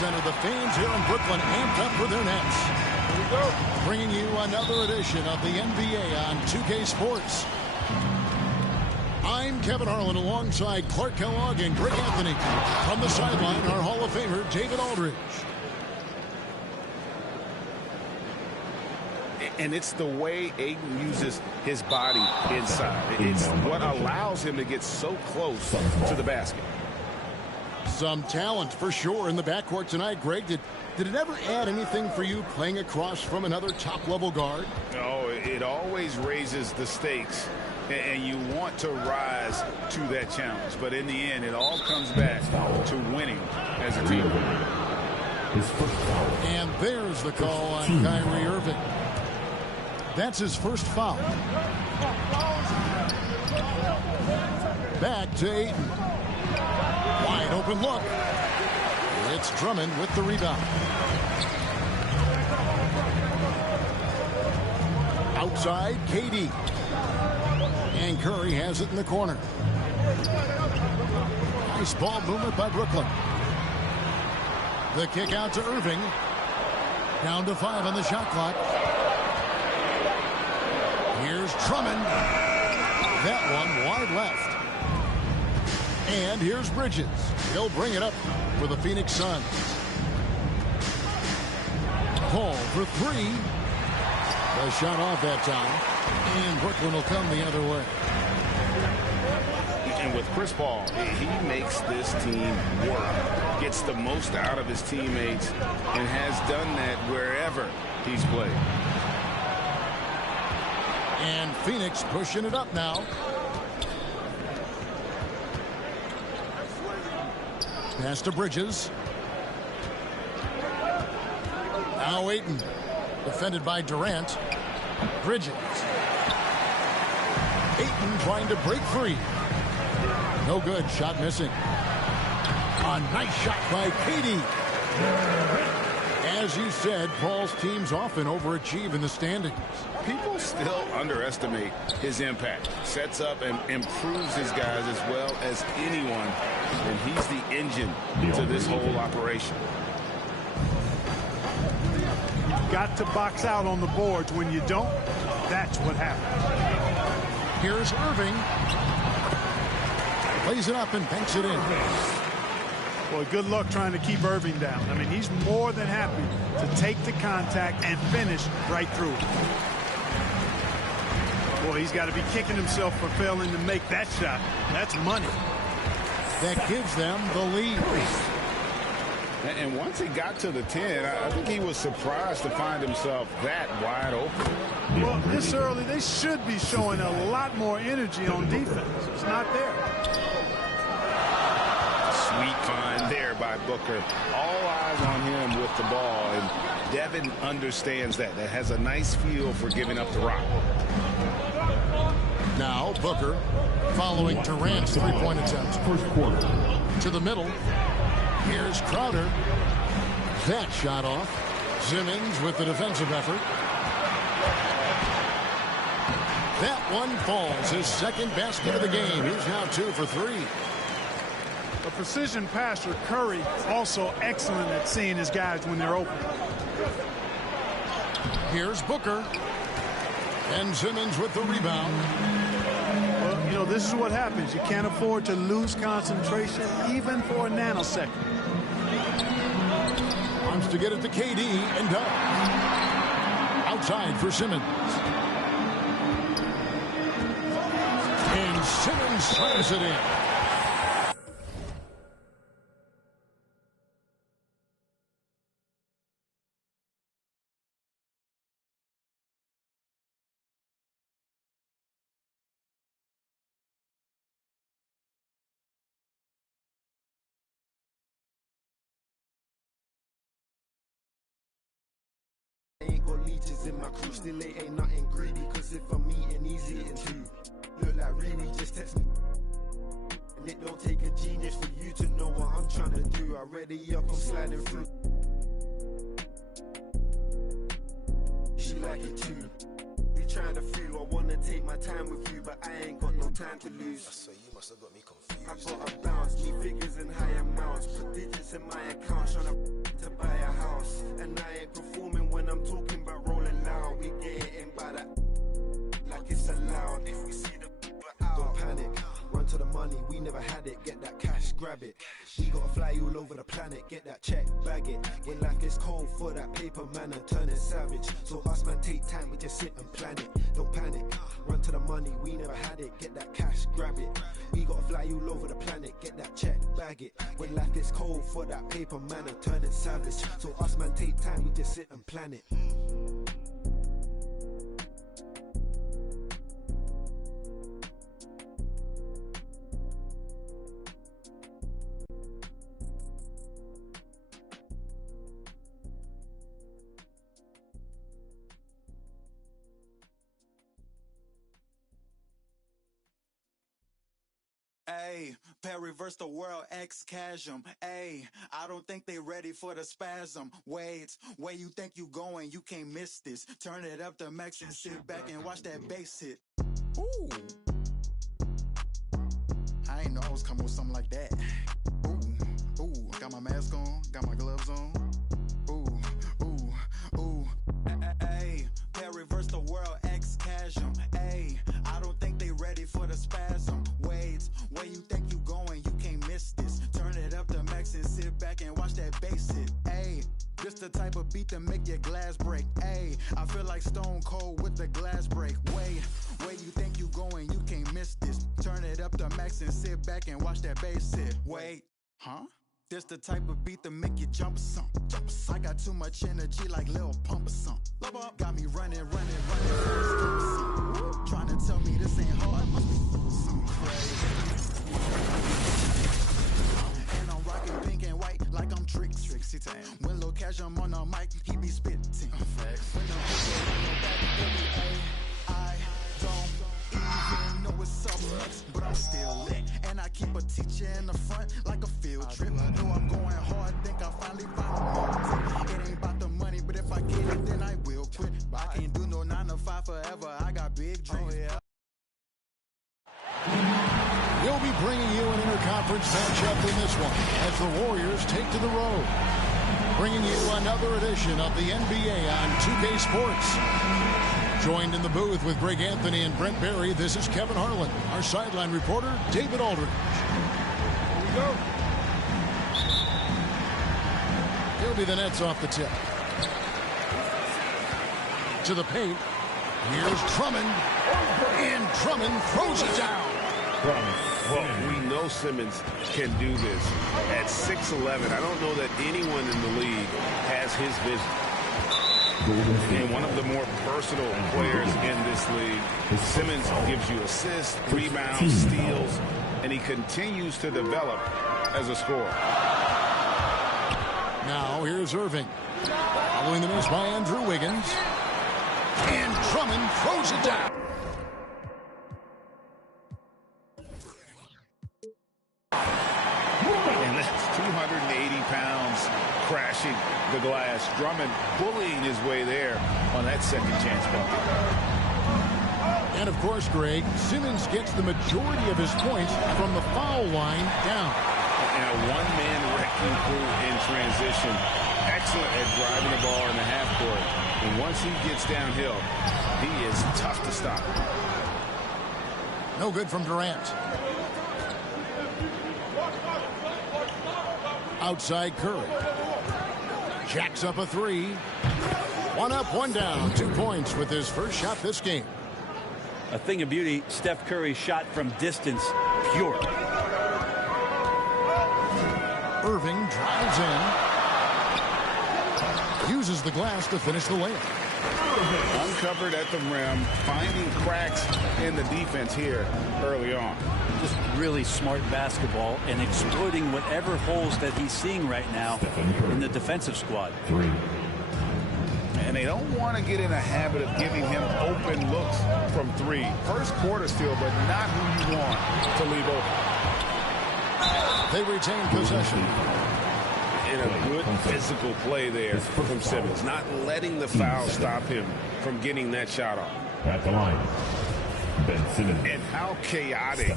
center, the fans here in Brooklyn amped up for their Nets. Here we go. Bringing you another edition of the NBA on 2K Sports. I'm Kevin Harlan alongside Clark Kellogg and Greg Anthony. From the sideline, our Hall of Famer, David Aldridge. And it's the way Ayton uses his body inside. It's what allows him to get so close to the basket. Some talent for sure in the backcourt tonight, Greg. Did it ever add anything for you playing across from another top-level guard? No, it always raises the stakes, and you want to rise to that challenge. But in the end, it all comes back to winning as a team. And there's the call on Kyrie Irving. That's his first foul. Back to Ayton. Wide open look. It's Drummond with the rebound. Outside, KD. And Curry has it in the corner. Nice ball movement by Brooklyn. The kick out to Irving. Down to 5 on the shot clock. Here's Drummond. That one wide left. And here's Bridges. He'll bring it up for the Phoenix Suns. Paul for 3. The shot off that time. And Brooklyn will come the other way. And with Chris Paul, he makes this team work. Gets the most out of his teammates and has done that wherever he's played. And Phoenix pushing it up now. Pass to Bridges. Now Ayton. Defended by Durant. Bridges. Ayton trying to break free. No good. Shot missing. A nice shot by KD. As you said, Paul's teams often overachieve in the standings. People still underestimate his impact. Sets up and improves his guys as well as anyone. And he's the engine to this whole operation. You've got to box out on the boards. When you don't, that's what happens. Here's Irving. Plays it up and banks it in. Boy, good luck trying to keep Irving down. I mean, he's more than happy to take the contact and finish right through it. Boy, he's got to be kicking himself for failing to make that shot. That's money. That gives them the lead. And once he got to the 10, I think he was surprised to find himself that wide open. Well, this early, they should be showing a lot more energy on defense. It's not there. Sweet find there by Booker. All eyes on him with the ball, and Devin understands that. That has a nice feel for giving up the rock. Now Booker following Durant's three-point attempt. First quarter. To the middle. Here's Crowder. That shot off. Simmons with the defensive effort. That one falls. His second basket of the game. He's now 2 for 3. A precision passer, Curry, also excellent at seeing his guys when they're open. Here's Booker. And Simmons with the rebound. Well, you know, this is what happens. You can't afford to lose concentration, even for a nanosecond. Wants to get it to KD and does. Outside for Simmons. And Simmons slams it in. Ain't got leeches in my crew, still ain't nothing greedy. Cause if I'm eating, he's eating too. Look like really, just text me. And it don't take a genius for you to know what I'm trying to do. I ready up, I'm sliding through. She like it too. We trying to feel, I wanna take my time with you, but I ain't got no time to lose. So you must have got me confused. I got a bounce, me figures in high amounts, put digits in my account, tryna to buy a house. And I ain't performing when I'm talking about rolling loud. We get it in by that, like it's allowed. If we see the out, don't panic. Run to the money, we never had it. Get that cash, grab it. We gotta fly all over the planet. Get that check, bag it. When life gets cold for that paper man and turning savage. So us man take time, we just sit and plan it. Don't panic. Run to the money, we never had it. Get that cash, grab it. We gotta fly all over the planet. Get that check, bag it. When life gets cold for that paper man and turning savage. So us man take time, we just sit and plan it. Ayy, reverse the world, X-Chasm. Ayy, I don't think they ready for the spasm. Wait, where you think you going? You can't miss this. Turn it up to max and sit back and watch that bass hit. Ooh. I ain't know I was coming with something like that. Ooh, ooh, got my mask on, got my gloves on. Ooh, ooh, ooh. Ayy, reverse the world, X-Chasm. Ayy, I don't think they ready for the spasm. Wait, where you think you going? You can't miss this. Turn it up to max and sit back and watch that bass hit. Ayy, this the type of beat that make your glass break. Ayy, I feel like Stone Cold with the glass break. Wait, where you think you going? You can't miss this. Turn it up to max and sit back and watch that bass hit. Wait, huh? This the type of beat that make you jump or something. I got too much energy like Lil Pump or something. Got me running. Trying to tell me this ain't hard. Must be some crazy. And I'm rocking pink and white like I'm Trixie Tan. When Lil Cash I'm on the mic, he be spitting. When the I don't even know what's up next, but I'm still lit. And I keep a teacher in the front like a field trip. Know I'm going hard, think I finally found a motive. It ain't about the money, but if I get it, then I will quit. But I can't do no 9 to 5 forever. I got big dreams. We'll be bringing you an interconference matchup in this one as the Warriors take to the road. Bringing you another edition of the NBA on 2K Sports. Joined in the booth with Greg Anthony and Brent Barry, this is Kevin Harlan. Our sideline reporter, David Aldridge. Here we go. He'll be the Nets off the tip. To the paint. Here's Drummond. And Drummond throws it down. Well, we know Simmons can do this. At 6'11", I don't know that anyone in the league has his vision. And one of the more versatile players in this league. Simmons gives you assists, rebounds, steals, and he continues to develop as a scorer. Now here's Irving. Following the miss by Andrew Wiggins. And Drummond throws it down. And that's 280 pounds crashing the glass. Drummond bullying his way there on that second chance bucket. And of course, Greg, Simmons gets the majority of his points from the foul line down. And a one-man wrecking crew in transition. Excellent at driving the ball in the half court. And once he gets downhill, he is tough to stop. No good from Durant. Outside Curry. Jacks up a three. One up, one down. 2 points with his first shot this game. A thing of beauty, Steph Curry shot from distance, pure. Irving drives in. Uses the glass to finish the layup. Uncovered at the rim, finding cracks in the defense here early on. Just really smart basketball and exploiting whatever holes that he's seeing right now in the defensive squad. And they don't want to get in a habit of giving him open looks from three. First quarter still, but not who you want to leave open. They retain possession. And a good physical play there from Simmons, not letting the foul stop him from getting that shot off. At the line, And how chaotic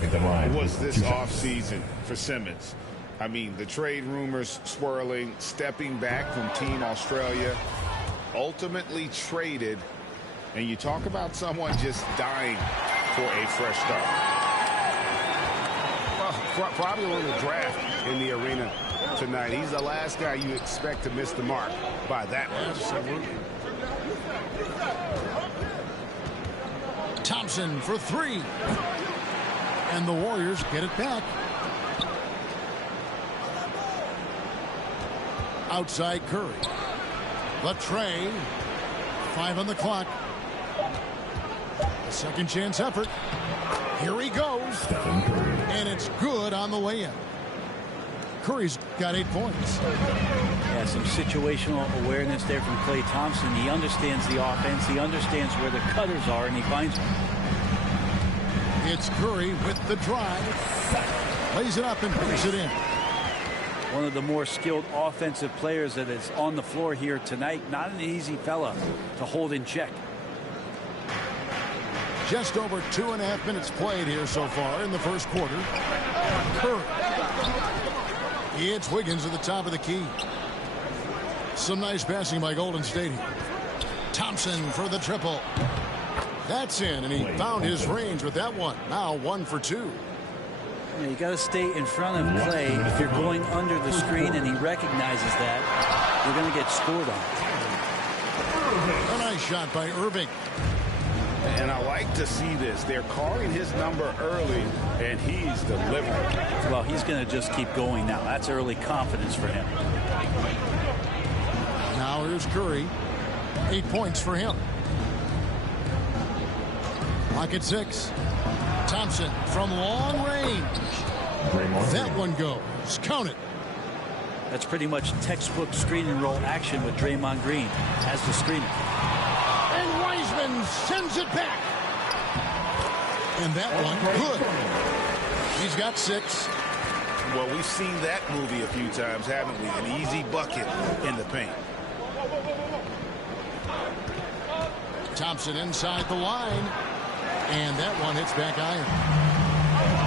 was this offseason for Simmons? I mean, the trade rumors swirling, stepping back from Team Australia, ultimately traded. And you talk about someone just dying for a fresh start. Well, probably a little draft in the arena tonight. He's the last guy you expect to miss the mark by that much. Thompson for three. And the Warriors get it back. Outside Curry. Latrey. 5 on the clock. A second chance effort. Here he goes. And it's good on the way in. Curry's got 8 points. Yeah, some situational awareness there from Klay Thompson. He understands the offense. He understands where the cutters are, and he finds them. It's Curry with the drive. Lays it up and puts it in. One of the more skilled offensive players that is on the floor here tonight. Not an easy fella to hold in check. Just over 2.5 minutes played here so far in the first quarter. Curry. It's Wiggins at the top of the key. Some nice passing by Golden State here. Thompson for the triple. That's in, and he found his range with that one. Now 1 for 2. Yeah, you got to stay in front of Klay. If you're going under the screen and he recognizes that, you're going to get scored on. A nice shot by Irving. And I like to see this. They're calling his number early, and he's delivering. Well, he's going to just keep going now. That's early confidence for him. Now here's Curry. 8 points for him. Clock at 6. Thompson from long range. That one goes. Count it. That's pretty much textbook screen and roll action with Draymond Green as the screener. And Wiseman sends it back. And that one good. He's got 6. Well, we've seen that movie a few times, haven't we? An easy bucket in the paint. Thompson inside the line. And that one hits back iron.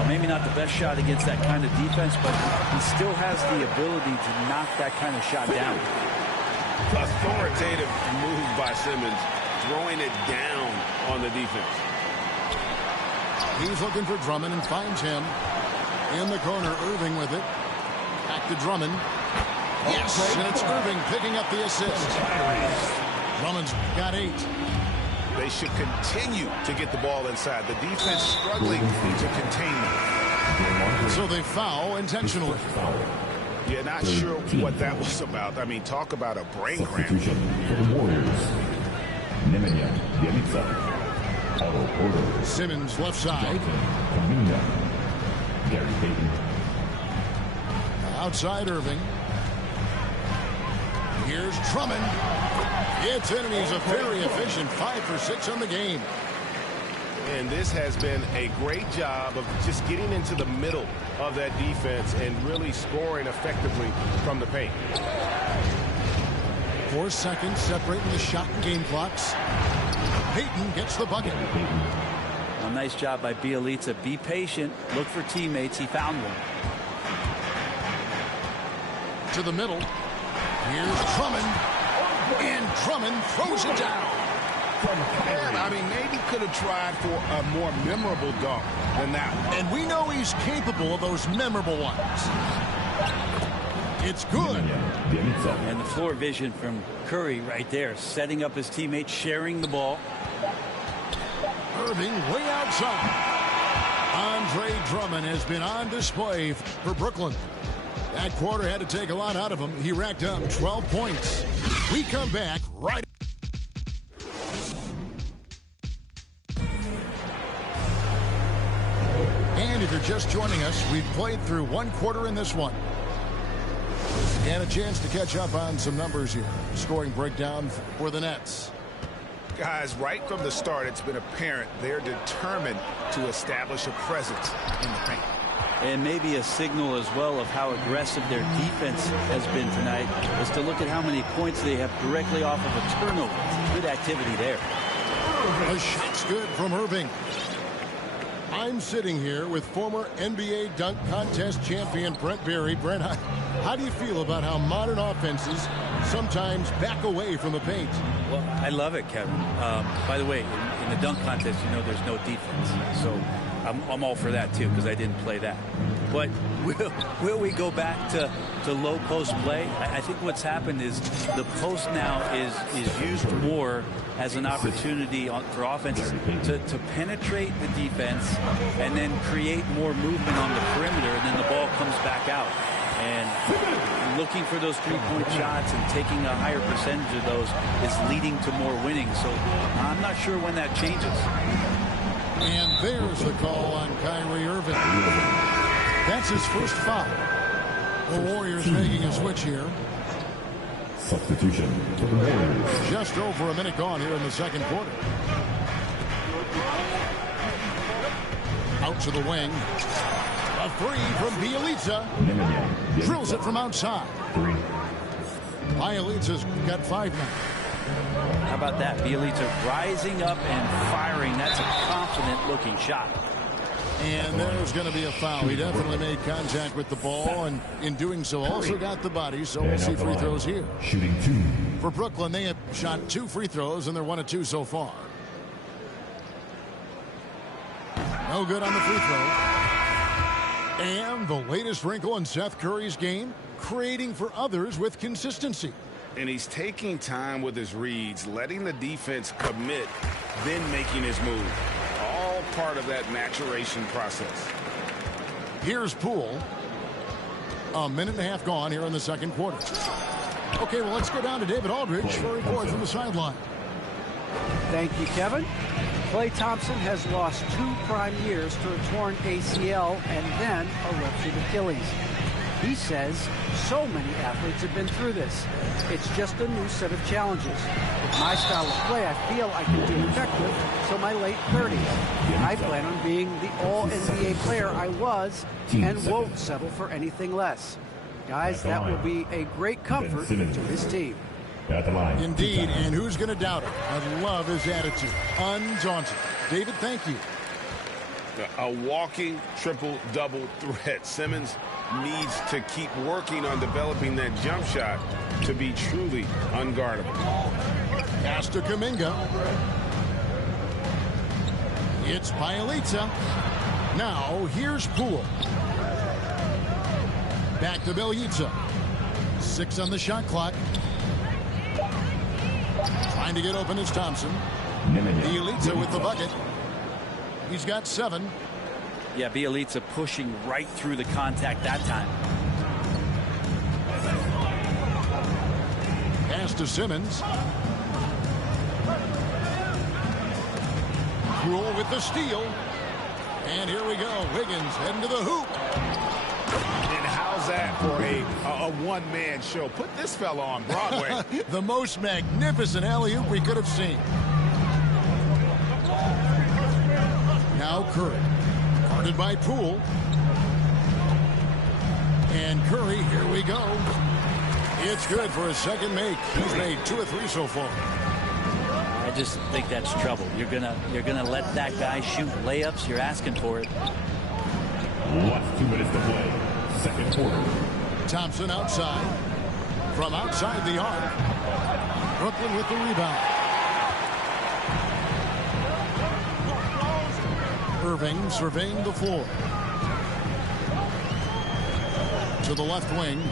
Maybe not the best shot against that kind of defense, but he still has the ability to knock that kind of shot down. Authoritative move by Simmons, throwing it down on the defense. He's looking for Drummond and finds him. In the corner, Irving with it. Back to Drummond. Yes, and it's Irving picking up the assist. Drummond's got 8. They should continue to get the ball inside. The defense struggling to contain them. So they foul intentionally. Yeah, not sure what that was about. I mean, talk about a brain cramp. For the Warriors, Nemanja Bjelica, Simmons left side. Kuminga, Gary Payton. Outside Irving. Here's Drummond. It's in, and he's a very efficient 5 for 6 on the game. And this has been a great job of just getting into the middle of that defense and really scoring effectively from the paint. 4 seconds separating the shot and game clocks. Payton gets the bucket. A nice job by Bjelica. Be patient. Look for teammates. He found one. To the middle. Here's Drummond. And Drummond throws it down. And, I mean, maybe could have tried for a more memorable dunk than that one. And we know he's capable of those memorable ones. It's good. And the floor vision from Curry right there, setting up his teammates, sharing the ball. Irving way outside. Andre Drummond has been on display for Brooklyn. That quarter had to take a lot out of him. He racked up 12 points. We come back right. And if you're just joining us, we've played through 1 quarter in this one. And a chance to catch up on some numbers here. Scoring breakdown for the Nets. Guys, right from the start, it's been apparent they're determined to establish a presence in the paint. And maybe a signal as well of how aggressive their defense has been tonight is to look at how many points they have directly off of a turnover. Good activity there. The shot's good from Irving. I'm sitting here with former NBA dunk contest champion Brent Barry. Brent, how do you feel about how modern offenses sometimes back away from the paint? Well, I love it, Kevin. By the way, in the dunk contest, you know there's no defense. So I'm all for that, too, because I didn't play that. But will we go back to low post play? I think what's happened is the post now is used more as an opportunity for offenses to penetrate the defense and then create more movement on the perimeter, and then the ball comes back out. And looking for those three-point shots and taking a higher percentage of those is leading to more winning. So I'm not sure when that changes. And there's the call on Kyrie Irving. That's his first foul. The Warriors making a switch here. Substitution for the Warriors. Just over a minute gone here in the second quarter. Out to the wing. A three from Bjelica. Drills it from outside. Bjelica's got 5 now. How about that? Bjelica rising up and firing. That's a confident-looking shot. And there's going to be a foul. He definitely made contact with the ball, and in doing so also got the body, so we'll see free throws here. Shooting 2. For Brooklyn, they have shot 2 free throws, and they're 1 of 2 so far. No good on the free throw. And the latest wrinkle in Seth Curry's game, creating for others with consistency. And he's taking time with his reads, letting the defense commit, then making his move. All part of that maturation process. Here's Poole. A minute and a half gone here in the second quarter. Okay, well, let's go down to David Aldridge for a report from the sideline. Thank you, Kevin. Klay Thompson has lost 2 prime years to a torn ACL and then a ruptured Achilles. He says so many athletes have been through this. It's just a new set of challenges. With my style of play, I feel I can be effective till my late 30s. I plan on being the all-NBA player I was and won't settle for anything less. Guys, that will be a great comfort to his team. At the line. Indeed, and who's going to doubt it? I love his attitude. Undaunted. David, thank you. A walking triple-double threat. Simmons needs to keep working on developing that jump shot to be truly unguardable. Pass to Kuminga. It's Bjelica. Now, here's Poole. Back to Bjelica. 6 on the shot clock. Trying to get open is Thompson. Bjelica with the bucket. He's got 7. Yeah, Bjelica pushing right through the contact that time. Pass to Simmons. Rule with the steal. And here we go. Wiggins heading to the hoop. And how's that for a one-man show? Put this fella on Broadway. The most magnificent alley-oop we could have seen. Now Curry. Guarded by Poole. And Curry, here we go. It's good for his second make. He's made 2 of 3 so far. I just think that's trouble. You're gonna let that guy shoot layups. You're asking for it. Last 2 minutes to play. Second quarter. Thompson outside. From outside the arc. Brooklyn with the rebound. Irving surveying the floor. To the left wing.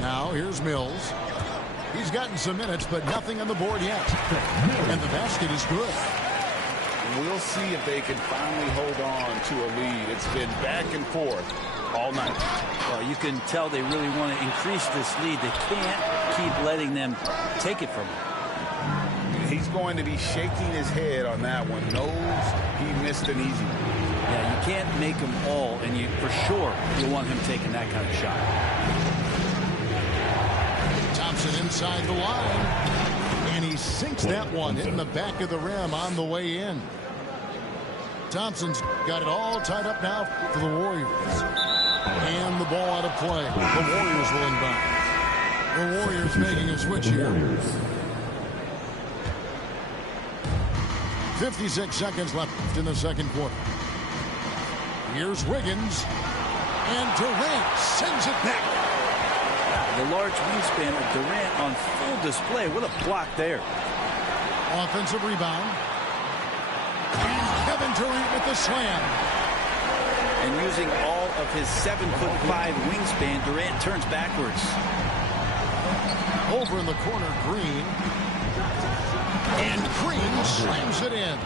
Now here's Mills. He's gotten some minutes, but nothing on the board yet. And the basket is good. We'll see if they can finally hold on to a lead. It's been back and forth all night. Well, you can tell they really want to increase this lead. They can't keep letting them take it from him. He's going to be shaking his head on that one. Knows he missed an easy one. Yeah, you can't make them all, and you for sure you want him taking that kind of shot. Thompson inside the line. And he sinks that one, hitting the back of the rim on the way in. Thompson's got it all tied up now for the Warriors. And the ball out of play. The Warriors will inbound. The Warriors making a switch here. 56 seconds left in the second quarter. Here's Wiggins. And Durant sends it back. The large wingspan of Durant on full display. What a block there. Offensive rebound. And Kevin Durant with the slam. And using all of his 7'5" wingspan, Durant turns backwards. Over in the corner, Green. And Green slams it in.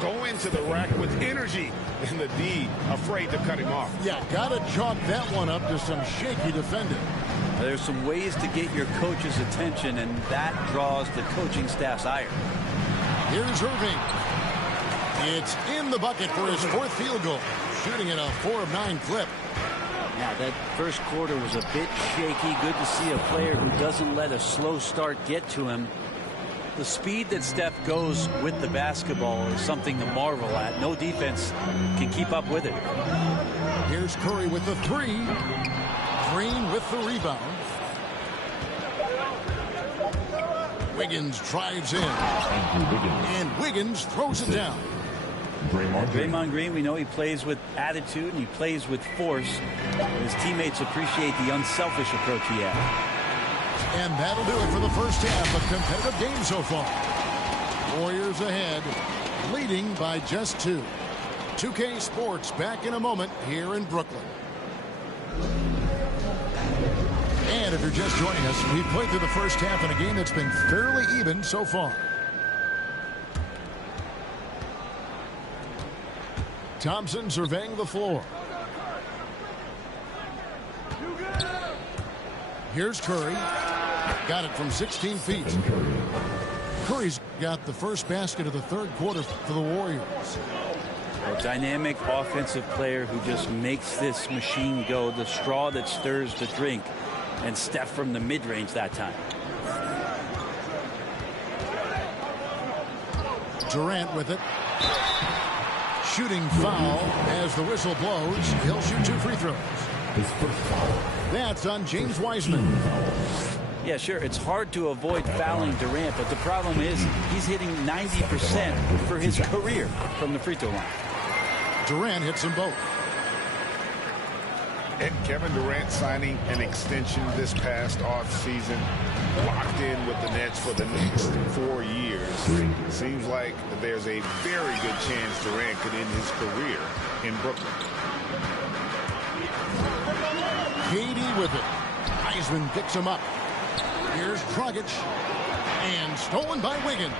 Go into the rack with energy, and the D afraid to cut him off. Yeah, got to chalk that one up to some shaky defending. There's some ways to get your coach's attention, and that draws the coaching staff's ire. Here's Irving. It's in the bucket for his fourth field goal, shooting at a 4 of 9 clip. Yeah, that first quarter was a bit shaky. Good to see a player who doesn't let a slow start get to him. The speed that Steph goes with the basketball is something to marvel at. No defense can keep up with it. Here's Curry with the three. Green with the rebound. Wiggins drives in. And Wiggins throws it down. Draymond Green, we know he plays with attitude and he plays with force. His teammates appreciate the unselfish approach he has. And that'll do it for the first half. A competitive game so far. Warriors ahead, leading by just 2. 2K Sports back in a moment here in Brooklyn. And if you're just joining us, we've played through the first half in a game that's been fairly even so far. Thompson surveying the floor. Here's Curry. Got it from 16 feet. Curry's got the first basket of the third quarter for the Warriors. A dynamic offensive player who just makes this machine go, the straw that stirs the drink. And Steph from the mid-range that time. Durant with it. Shooting foul as the whistle blows. He'll shoot 2 free throws. That's on James Wiseman. Yeah, sure, it's hard to avoid fouling Durant, but the problem is he's hitting 90% for his career from the free throw line. Durant hits them both. And Kevin Durant signing an extension this past offseason, locked in with the Nets for the next 4 years. Seems like there's a very good chance Durant could end his career in Brooklyn. KD with it. Wiseman picks him up. Here's Dragic. And stolen by Wiggins.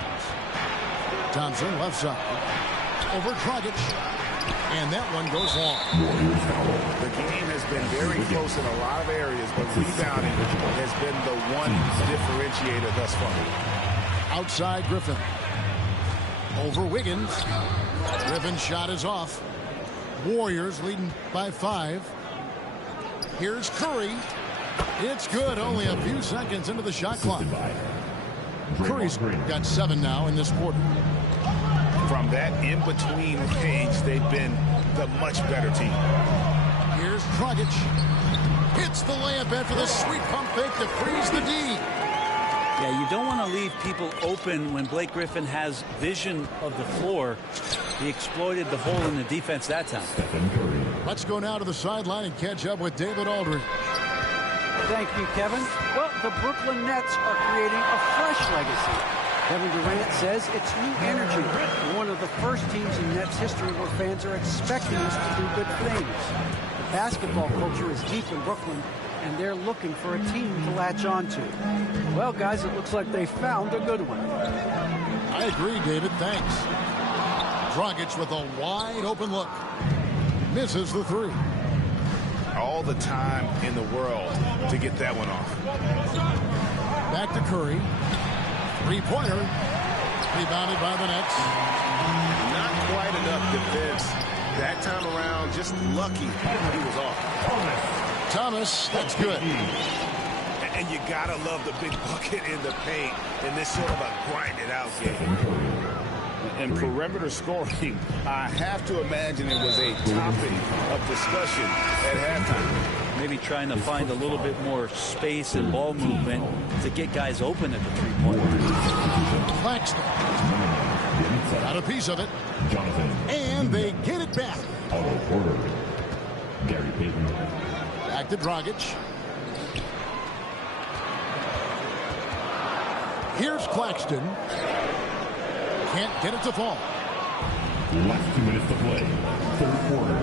Thompson left side. Over Dragic. And that one goes long. The game has been very close in a lot of areas, but rebounding has been the one differentiator thus far. Outside Griffin. Over Wiggins. Griffin's shot is off. Warriors leading by 5. Here's Curry. It's good. Only a few seconds into the shot clock. Curry's got 7 now in this quarter. From that in-between range, they've been the much better team. Here's Dragic. Hits the layup after the sweet pump fake to freeze the D. Yeah, you don't want to leave people open when Blake Griffin has vision of the floor. He exploited the hole in the defense that time. Let's go now to the sideline and catch up with David Aldridge. Thank you, Kevin. Well, the Brooklyn Nets are creating a fresh legacy. Kevin Durant says it's new energy. One of the first teams in Nets history where fans are expecting us to do good things. The basketball culture is deep in Brooklyn, and they're looking for a team to latch on to. Well, guys, it looks like they found a good one. I agree, David. Thanks. Dragic with a wide open look. Misses the 3. All the time in the world to get that one off. Back to Curry. 3-pointer. Rebounded by the Nets. Not quite enough defense. That time around, just lucky he was off. Thomas, that's good. And you gotta love the big bucket in the paint in this sort of a grind-it-out game. And perimeter scoring, I have to imagine it was a topic of discussion at halftime. Maybe trying to find a little bit more space and ball movement to get guys open at the 3-point line. Claxton. Got a piece of it. Jonathan. And they get it back. Otto Porter. Gary Payton. Back to Dragic. Here's Claxton. Can't get it to fall. Last 2 minutes to play. Third quarter.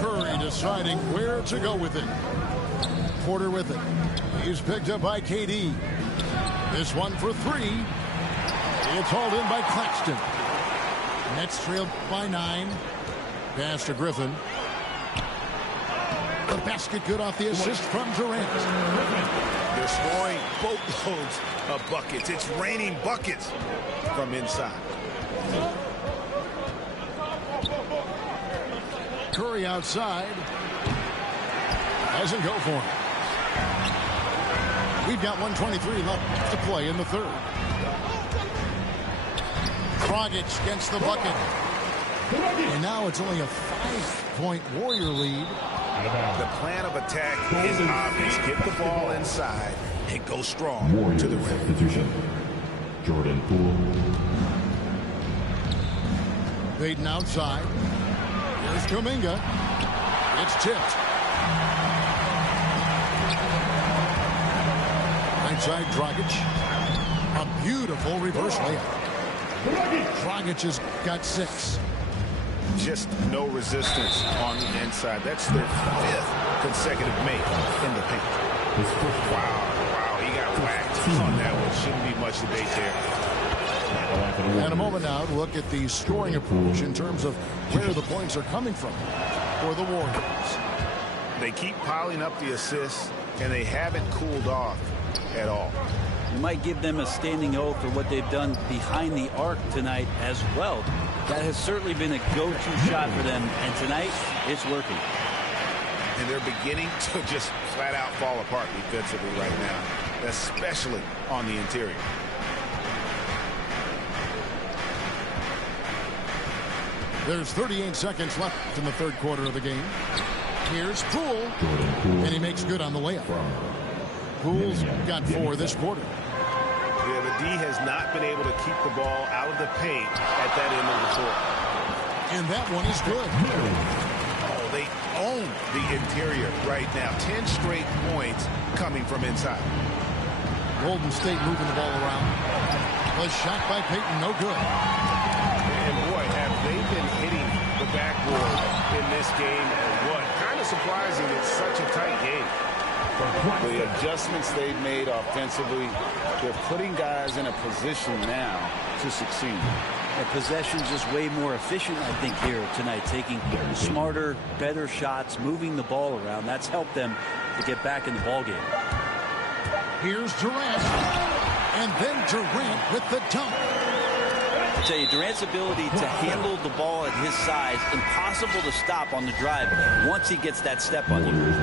Curry deciding where to go with it. Porter with it. He's picked up by KD. This one for three. It's hauled in by Claxton. Nets trailed by 9. Pass to Griffin. The basket good off the assist from Durant. They're scoring boatloads of buckets. It's raining buckets from inside. Curry outside. Doesn't go for him. We've got 1:23 left to play in the third. Dragic gets the bucket. And now it's only a 5-point Warrior lead. The plan of attack is obvious. Get the ball inside and go strong Warriors to the rim. substitution. Jordan Poole. Payton outside. Here's Kuminga. It's tipped. Right side, Dragic. A beautiful reverse layup. Dragic has got 6. Just no resistance on the inside. That's their 5th consecutive make in the paint. Wow, he got whacked on that one. Shouldn't be much debate there. And a moment now to look at the scoring approach in terms of where the points are coming from for the Warriors. They keep piling up the assists, and they haven't cooled off at all. You might give them a standing O for what they've done behind the arc tonight as well. That has certainly been a go-to shot for them, and tonight it's working. And they're beginning to just flat out fall apart defensively right now, especially on the interior. There's 38 seconds left in the third quarter of the game. Here's Poole, and he makes good on the layup. Poole's got 4 this quarter. Yeah, the D has not been able to keep the ball out of the paint at that end of the floor. And that one is good. Oh, they own the interior right now. 10 straight points coming from inside. Golden State moving the ball around. A shot by Payton, no good. And boy, have they been hitting the backboard in this game or what? Kind of surprising it's such a tight game. The adjustments they've made offensively, they're putting guys in a position now to succeed. The possession's just way more efficient, I think, here tonight, taking smarter, better shots, moving the ball around. That's helped them to get back in the ballgame. Here's Durant. And then Durant with the dunk. I tell you, Durant's ability to handle the ball at his size, impossible to stop on the drive once he gets that step on you.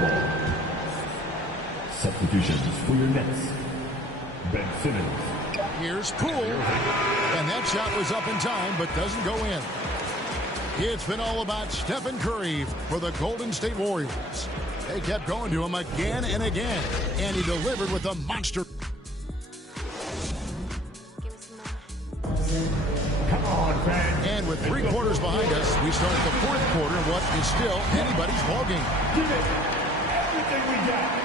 Substitutions for your Nets. Ben Simmons. Here's Poole. And that shot was up in time, but doesn't go in. It's been all about Stephen Curry for the Golden State Warriors. They kept going to him again and again, and he delivered with a monster. Come on, fans. And with 3 quarters behind us, we start the fourth quarter of what is still anybody's ballgame. Give it everything we got.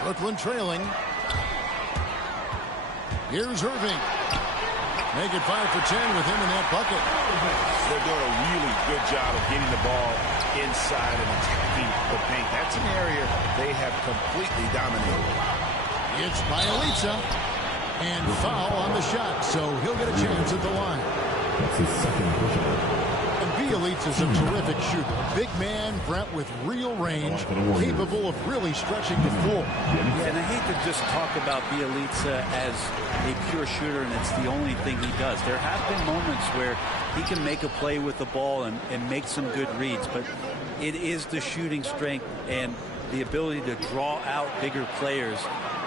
Brooklyn trailing. Here's Irving. Make it 5 for 10 with him in that bucket. They're doing a really good job of getting the ball inside and attacking the paint. That's an area they have completely dominated. It's Bjelica. And foul on the shot, so he'll get a chance at the line. That's his second push-up. And Bjelica's a terrific shooter. A big man, Brent, with real range, capable of really stretching the floor. Yeah, and I hate to just talk about Bjelica as a pure shooter, and it's the only thing he does. There have been moments where he can make a play with the ball and make some good reads, but it is the shooting strength and the ability to draw out bigger players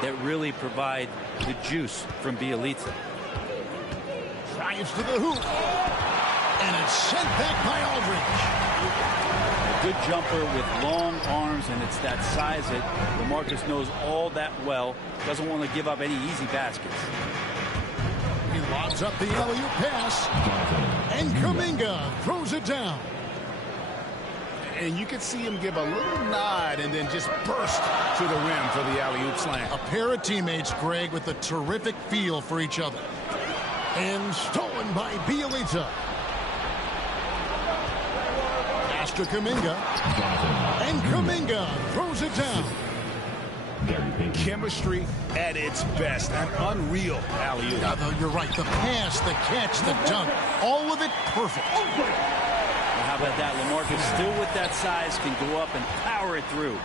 that really provide the juice from Bjelica. Drives to the hoop. And it's sent back by Aldridge. A good jumper with long arms, and it's that size that LaMarcus knows all that well. Doesn't want to give up any easy baskets. He lobs up the alley-oop pass. And Kuminga throws it down. And you could see him give a little nod and then just burst to the rim for the alley-oop slam. A pair of teammates, Greg, with a terrific feel for each other. And stolen by Bjelica. Pass to Kuminga. And Kuminga throws it down. Chemistry at its best. An unreal alley-oop. You're right. The pass, the catch, the dunk. All of it perfect. Well, how about that? LaMarcus, still with that size, can go up and power it through.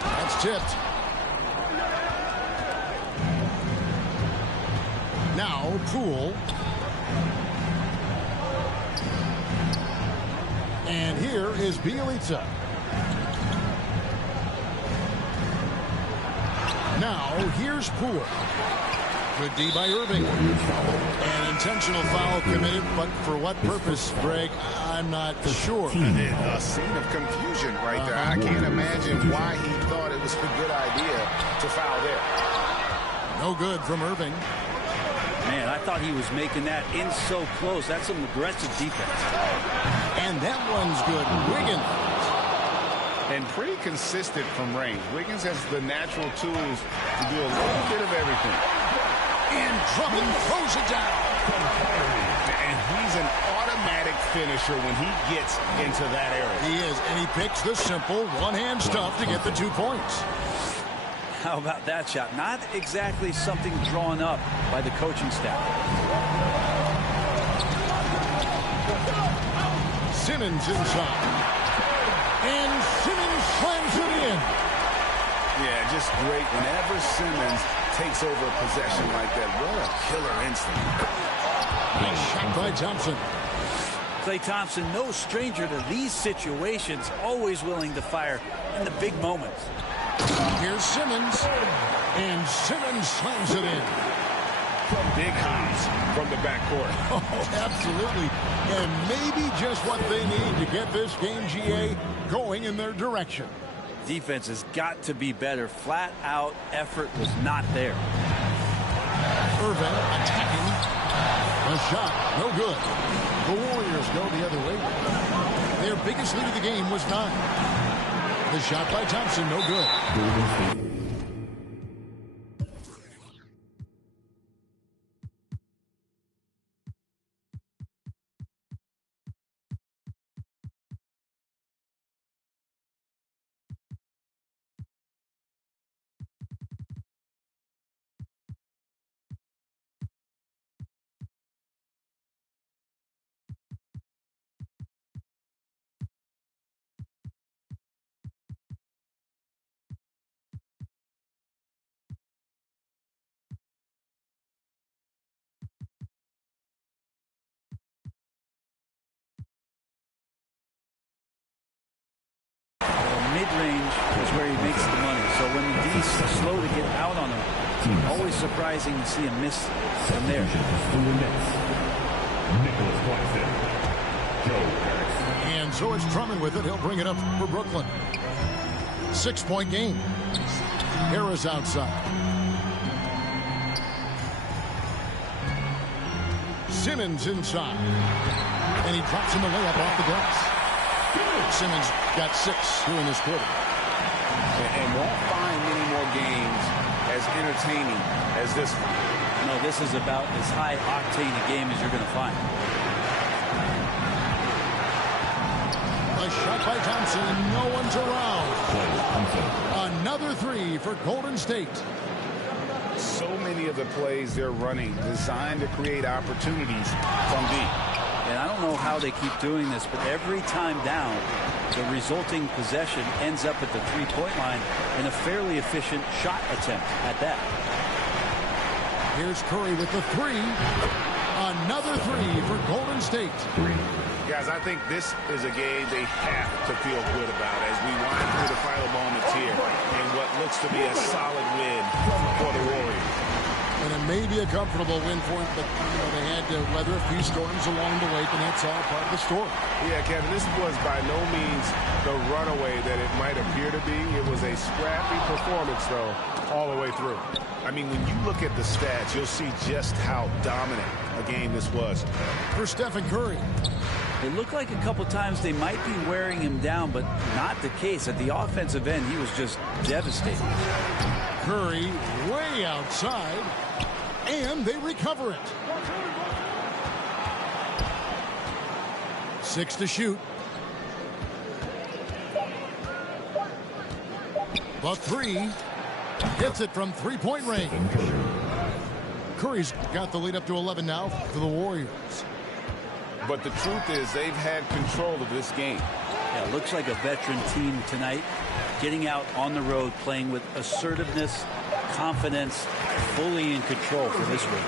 That's tipped. Now, Poole. And here is Bjelica. Now, here's Poole. Good D by Irving. An intentional foul committed, but for what purpose, Greg? I'm not sure. A scene of confusion right there. I can't imagine why he thought it was a good idea to foul there. No good from Irving. Man, I thought he was making that in so close. That's some aggressive defense. And that one's good. Wiggins. And pretty consistent from range. Wiggins has the natural tools to do a little bit of everything. And Drummond throws it down. And he's an automatic finisher when he gets into that area. He is, and he picks the simple one-hand stuff to get the 2 points. How about that shot? Not exactly something drawn up by the coaching staff. Simmons inside. And Simmons slams it in. Yeah, just great. Whenever Simmons takes over a possession like that, what a killer instinct. Nice shot by Thompson. Klay Thompson, no stranger to these situations, always willing to fire in the big moments. Here's Simmons. And Simmons slams it in. Big hops from the backcourt. Oh, absolutely. And maybe just what they need to get this game, GA, going in their direction. Defense has got to be better. Flat out effort was not there. Irving attacking. A shot, no good. The Warriors go the other way. Their biggest lead of the game was 9. The shot by Thompson, no good. Mid-range is where he makes the money. So when the D's slow to get out on him, always surprising to see him miss from there. And so it's Drummond with it. He'll bring it up for Brooklyn. 6-point game. Harris outside. Simmons inside. And he drops him a layup off the glass. Simmons got 6 here in this quarter. And won't find many more games as entertaining as this one. No, this is about as high-octane a game as you're going to find. A shot by Thompson, and no one's around. Another 3 for Golden State. So many of the plays they're running designed to create opportunities from deep. And I don't know how they keep doing this, but every time down, the resulting possession ends up at the three-point line in a fairly efficient shot attempt at that. Here's Curry with the 3. Another 3 for Golden State. Guys, I think this is a game they have to feel good about as we wind through the final moments here in what looks to be a solid win for the Warriors. An maybe a comfortable win for them, but they had to weather a few storms along the way, and that's all part of the story. Yeah, Kevin, this was by no means the runaway that it might appear to be. It was a scrappy performance, though, all the way through. I mean, when you look at the stats, you'll see just how dominant a game this was. For Stephen Curry. It looked like a couple times they might be wearing him down, but not the case. At the offensive end, he was just devastating. Curry way outside, and they recover it. 6 to shoot. The 3 hits it from three-point range. Curry's got the lead up to 11 now for the Warriors. But the truth is they've had control of this game. Yeah, looks like a veteran team tonight, getting out on the road, playing with assertiveness, confidence, fully in control for this one.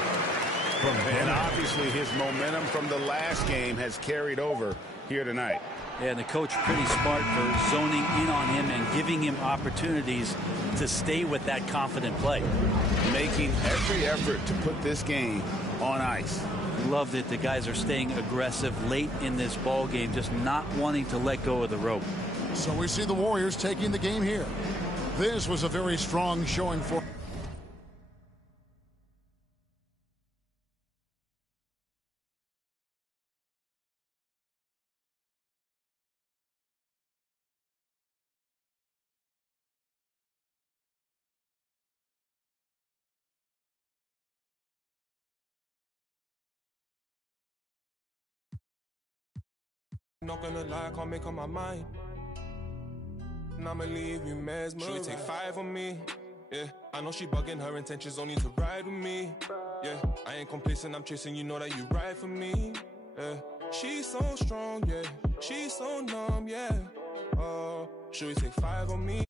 And obviously his momentum from the last game has carried over here tonight. Yeah, and the coach pretty smart for zoning in on him and giving him opportunities to stay with that confident play. Making every effort to put this game on ice. Loved it. The guys are staying aggressive late in this ball game, just not wanting to let go of the rope. So we see the Warriors taking the game here. This was a very strong showing for Not gonna lie, can't make up my mind. And I'ma leave you mesmerized. Should we take 5 on me? Yeah, I know she bugging, her intentions only to ride with me. Yeah, I ain't complacent, I'm chasing, you know that you ride for me. Yeah, she's so strong, yeah, she's so numb, yeah. Should we take 5 on me?